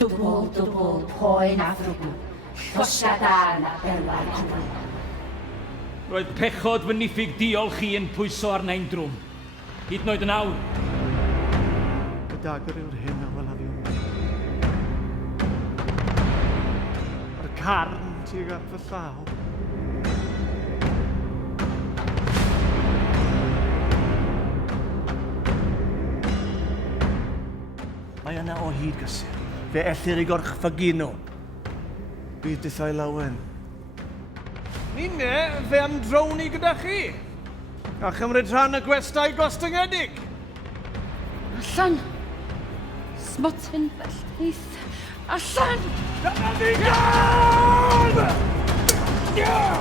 Dwbl, poen a ddrwbl. Llosiadau na belau'r cwbl. Roedd pechod fy niffig diolch chi yn pwyso arna'n drwm. Hyd yn oed yn awr. Y dagr yw'r hyn am walafion. Yr carn tuag at fy llaw. Mae yna o hyd gysur. Fe ellir I gorchfygu nhw. Bydd dithau lawen. Ninne, fe am drowni gyda chi. A chymryd rhan y gwestai gostyngedig. Allan! Smotyn bellteith. Allan! Dyna ddigon! Yeah!